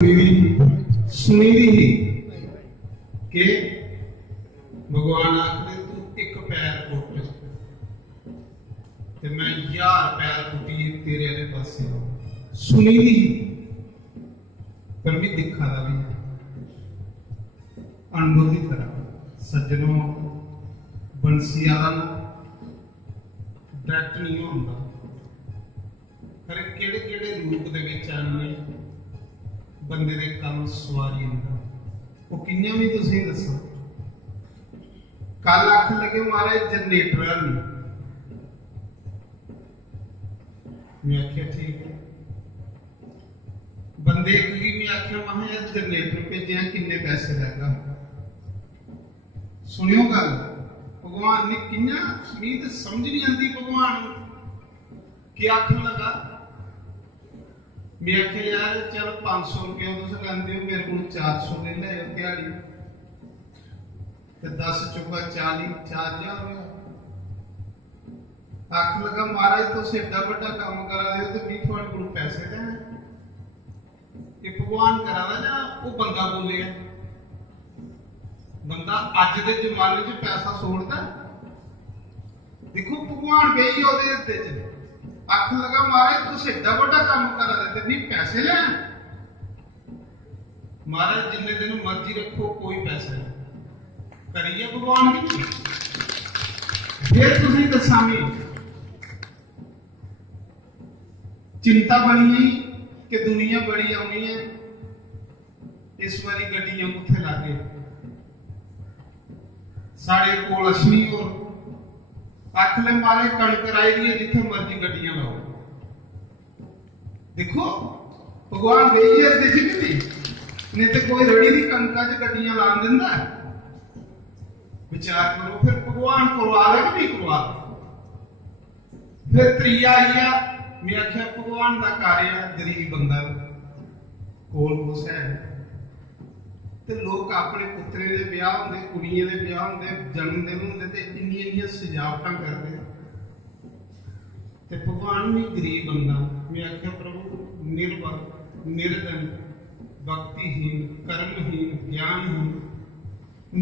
सुनीरी के भगवान आखदे तू एक पैर पुट ते मैं 1000 पैर पुटी तेरे वाले पासे सुनीरी पर भी दिखा दा भी अनुभव की तरह सज्जनों बंसीयाला डायरेक्ट नहीं होंदा पर केड़े केड़े रूप दे विच आने बंदे दे काम सवारी होंदा वो किन्ने भी तुसीं दसो कल आख लगे महाराज जनरेटर मैं आख्या ठीक है बंदे की मैं आख्या महा यार जनरेटर भेजिया किन्ने पैसे लगा सुनियो गल भगवान ने किन्ना मीत समझ नहीं आती भगवान की आखन लगा मैं आख्या यार चल 500 रुपया तुम लेंदे हो मेरे को 400 ले लै दिहाड़ी ते 10 चुका 40 4000 होया आख लगा महाराज तुम एडा बड़ा काम करा रहे हो तो भी थोड़े को पैसे देने ये भगवान करा दा या वो बंदा बोले बंदा अज दे जमाने च पैसा सोड़दा देखो भगवान गई ओदे उत्ते च आख लगा महाराज तुम एडा बड़ा काम करा रहे थे पैसे ले महाराज जिन्ने दिन मर्जी रखो कोई पैसा नहीं करिए भगवान की फिर तुम दसामी चिंता बनी कि दुनिया बड़ी आनी है इस बारी गड्डियां कुत्थे लागे साढ़े कोल अश्नी और आख ले मारे कणक राई दी जिथे मर्जी गड्डियां लाओ देखो भगवान गई है देखी नहीं तो कोई रड़ी दी कणका च गड्डियां लान दिंदा विचार करो फिर भगवान करवा दे कि नहीं करवा फिर त्रिया आईया मैं आख्या भगवान का कार्य गरीब बंदा कोल कुछ है ते लोग अपने पुत्रे दे ब्याह होंदे कुड़ियां दे ब्याह होंदे जन्मदिन होंदे ते इन्नियां सजावटां करदे ते भगवान भी गरीब बंदा मैं आख्या प्रभु निर्भर निर्धन भक्तिहीन कर्महीन ज्ञानहीन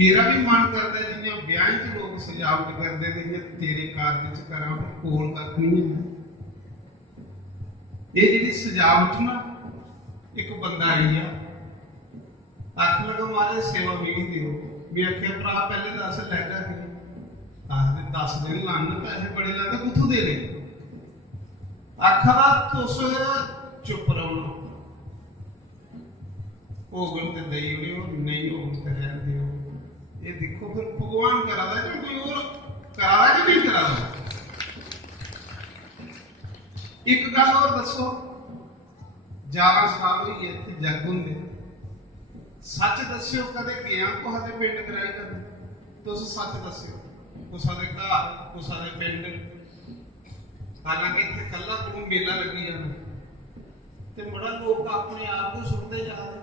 मेरा भी मन करता है जियां ब्याह च लोग सजावट करदे ने जे तेरे कारज च करा कोल कख नहीं है ये जिहड़ी सजावट ना एक बंदा आई है आख लगा महाराज सेवा मेरी दियो मैं आख्या भरा पहले दस लैगा आखदे 10 दिन लाने पैसे बड़े लैंदे कुत्थों दे ले आखदा तुस चुप रहो होगन ते देई उड़ियो नहीं होगन ते रहन दियो ये देखो फिर भगवान करादा कि कोई और करादा कि नहीं करादा एक गल और दसो 11 साल होई इत्थे जग हुंदे सच दस्यो कदे गया कुसा दे पिंड कराई कदे तुस सच दस्यो कुसा दे घर कुसा दे पिंड हालांकि इत्थे कल्ला कोई मेला लगी जाना ते बड़ा लोग अपने आप को सुनते जा रहे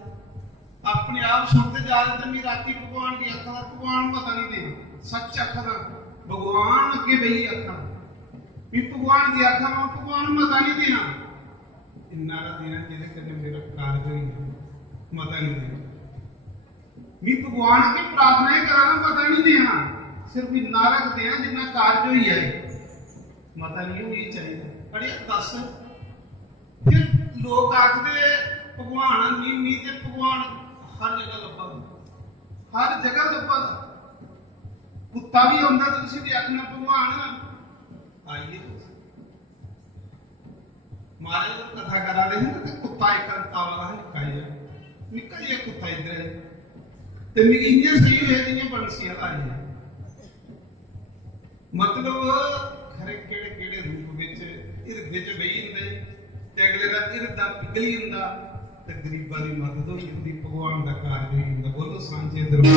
अपने आप सुनते जा रहे ते मेरी राती भगवान की अखा भगवान पता नहीं देना सच अखा भगवान अगे बही अखा भी भगवान की अखा भगवान मता नहीं देना इन्ना देना जिहदे कन्नै मेरा कारज होई मता नहीं देना भी भगवान की प्रार्थना कराना मता नहीं देना सिर्फ इन्ना रख देना जिन्ना कारज हो जाए मता नहीं होनी चाहिए अरे दस फिर लोग आखते भगवान नहीं नहीं ते भगवान हर जगह लभा हर जगह लभा कुत्ता भी आंदा तो तुसीं ते आखना भगवान आइए मारे कथा करा रहे हैं तो कुत्ता एक तावला निक्का जिहा कुत्ता इधर है ते मिगी इन्ने सही होए जियां बंसियां आई मतलब खरे केड़े केड़े रूप विच हिरदे च बही हुंदे ते अगले दा हिरदा पिघली हुंदा ते गरीबां दी मदद होई हुंदी भगवान दा कारज होई हुंदा बोलो सांझे दरबार